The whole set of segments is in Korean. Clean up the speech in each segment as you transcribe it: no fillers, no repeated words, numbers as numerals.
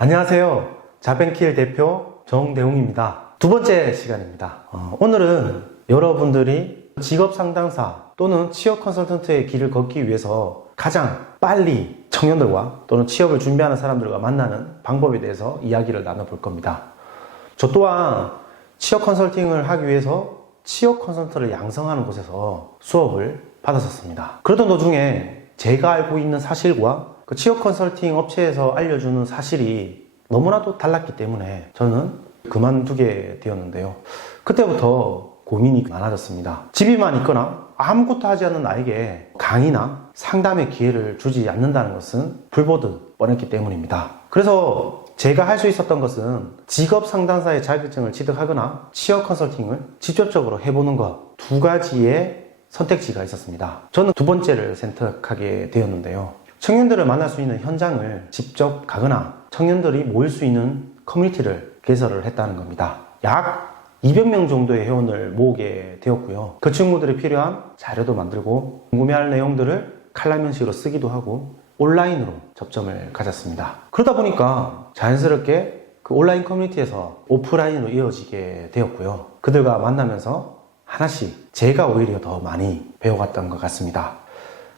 안녕하세요. 자벤킬 대표 정대웅입니다. 두 번째 시간입니다. 오늘은 여러분들이 직업 상담사 또는 취업 컨설턴트의 길을 걷기 위해서 가장 빨리 청년들과 또는 취업을 준비하는 사람들과 만나는 방법에 대해서 이야기를 나눠볼 겁니다. 저 또한 취업 컨설팅을 하기 위해서 취업 컨설턴트를 양성하는 곳에서 수업을 받았었습니다. 그러던 도중에 제가 알고 있는 사실과 그 취업 컨설팅 업체에서 알려주는 사실이 너무나도 달랐기 때문에 저는 그만두게 되었는데요. 그때부터 고민이 많아졌습니다. 집에만 있거나 아무것도 하지 않는 나에게 강의나 상담의 기회를 주지 않는다는 것은 불보듯 뻔했기 때문입니다. 그래서 제가 할 수 있었던 것은 직업 상담사의 자격증을 취득하거나 취업 컨설팅을 직접적으로 해보는 것, 두 가지의 선택지가 있었습니다. 저는 두 번째를 선택하게 되었는데요. 청년들을 만날 수 있는 현장을 직접 가거나 청년들이 모일 수 있는 커뮤니티를 개설을 했다는 겁니다. 약 200명 정도의 회원을 모으게 되었고요. 그 친구들이 필요한 자료도 만들고 궁금해할 내용들을 칼라면식으로 쓰기도 하고 온라인으로 접점을 가졌습니다. 그러다 보니까 자연스럽게 그 온라인 커뮤니티에서 오프라인으로 이어지게 되었고요. 그들과 만나면서 하나씩 제가 오히려 더 많이 배워갔던 것 같습니다.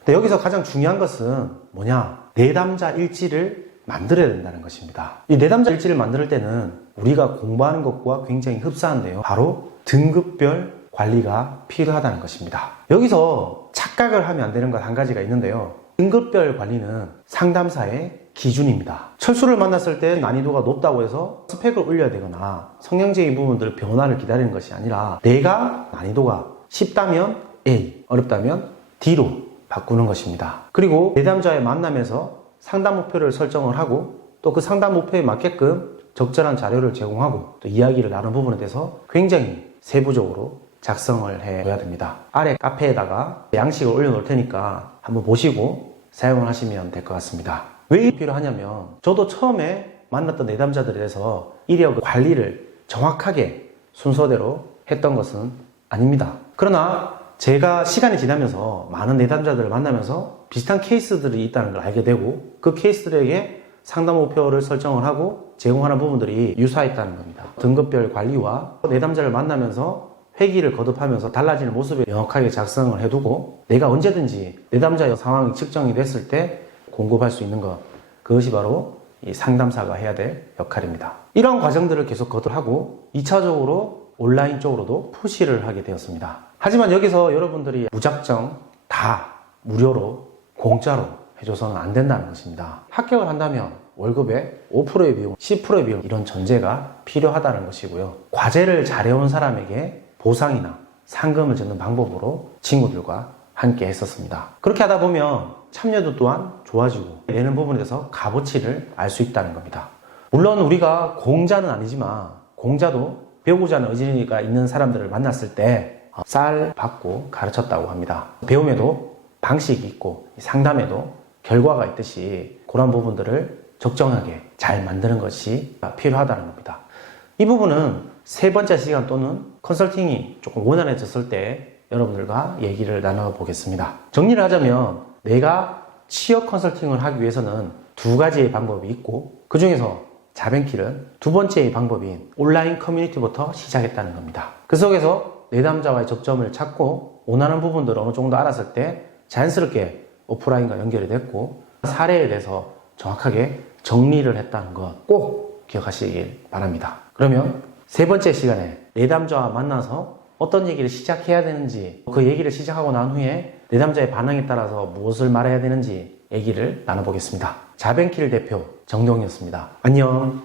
근데 여기서 가장 중요한 것은 뭐냐? 내담자 일지를 만들어야 된다는 것입니다. 이 내담자 일지를 만들 때는 우리가 공부하는 것과 굉장히 흡사한데요. 바로 등급별 관리가 필요하다는 것입니다. 여기서 착각을 하면 안 되는 것 한 가지가 있는데요. 등급별 관리는 상담사의 기준입니다. 철수를 만났을 때 난이도가 높다고 해서 스펙을 올려야 되거나 성향적인 부분들 변화를 기다리는 것이 아니라 내가 난이도가 쉽다면 A, 어렵다면 D로 바꾸는 것입니다. 그리고 내담자의 만남에서 상담 목표를 설정을 하고 또 그 상담 목표에 맞게끔 적절한 자료를 제공하고 또 이야기를 나눈 부분에 대해서 굉장히 세부적으로 작성을 해야 됩니다. 아래 카페에다가 양식을 올려놓을 테니까 한번 보시고 사용을 하시면 될 것 같습니다. 왜 이게 필요하냐면 저도 처음에 만났던 내담자들에 대해서 이력 관리를 정확하게 순서대로 했던 것은 아닙니다. 그러나 제가 시간이 지나면서 많은 내담자들을 만나면서 비슷한 케이스들이 있다는 걸 알게 되고 그 케이스들에게 상담 목표를 설정을 하고 제공하는 부분들이 유사했다는 겁니다. 등급별 관리와 내담자를 만나면서 회기를 거듭하면서 달라지는 모습을 명확하게 작성을 해두고 내가 언제든지 내담자의 상황이 측정이 됐을 때 공급할 수 있는 것, 그것이 바로 이 상담사가 해야 될 역할입니다. 이런 과정들을 계속 거듭하고 2차적으로 온라인 쪽으로도 푸시를 하게 되었습니다. 하지만 여기서 여러분들이 무작정 다 무료로 공짜로 해줘서는 안 된다는 것입니다. 합격을 한다면 월급의 5%의 비용, 10%의 비용 이런 전제가 필요하다는 것이고요. 과제를 잘해온 사람에게 보상이나 상금을 주는 방법으로 친구들과 함께 했었습니다. 그렇게 하다 보면 참여도 또한 좋아지고 내는 부분에 대해서 값어치를 알 수 있다는 겁니다. 물론 우리가 공자는 아니지만 공자도 배우고자 하는 의지가 있는 사람들을 만났을 때 쌀 받고 가르쳤다고 합니다. 배움에도 방식이 있고 상담에도 결과가 있듯이 그런 부분들을 적정하게 잘 만드는 것이 필요하다는 겁니다. 이 부분은 세 번째 시간 또는 컨설팅이 조금 원활해졌을 때 여러분들과 얘기를 나눠보겠습니다. 정리를 하자면 내가 취업 컨설팅을 하기 위해서는 두 가지의 방법이 있고 그 중에서 자벤킬은 두 번째의 방법인 온라인 커뮤니티부터 시작했다는 겁니다. 그 속에서 내담자와의 접점을 찾고 원하는 부분들을 어느 정도 알았을 때 자연스럽게 오프라인과 연결이 됐고 사례에 대해서 정확하게 정리를 했다는 것 꼭 기억하시길 바랍니다. 그러면 세 번째 시간에 내담자와 만나서 어떤 얘기를 시작해야 되는지 그 얘기를 시작하고 난 후에 내담자의 반응에 따라서 무엇을 말해야 되는지 얘기를 나눠보겠습니다. 자벤킬 대표 정동이었습니다. 안녕.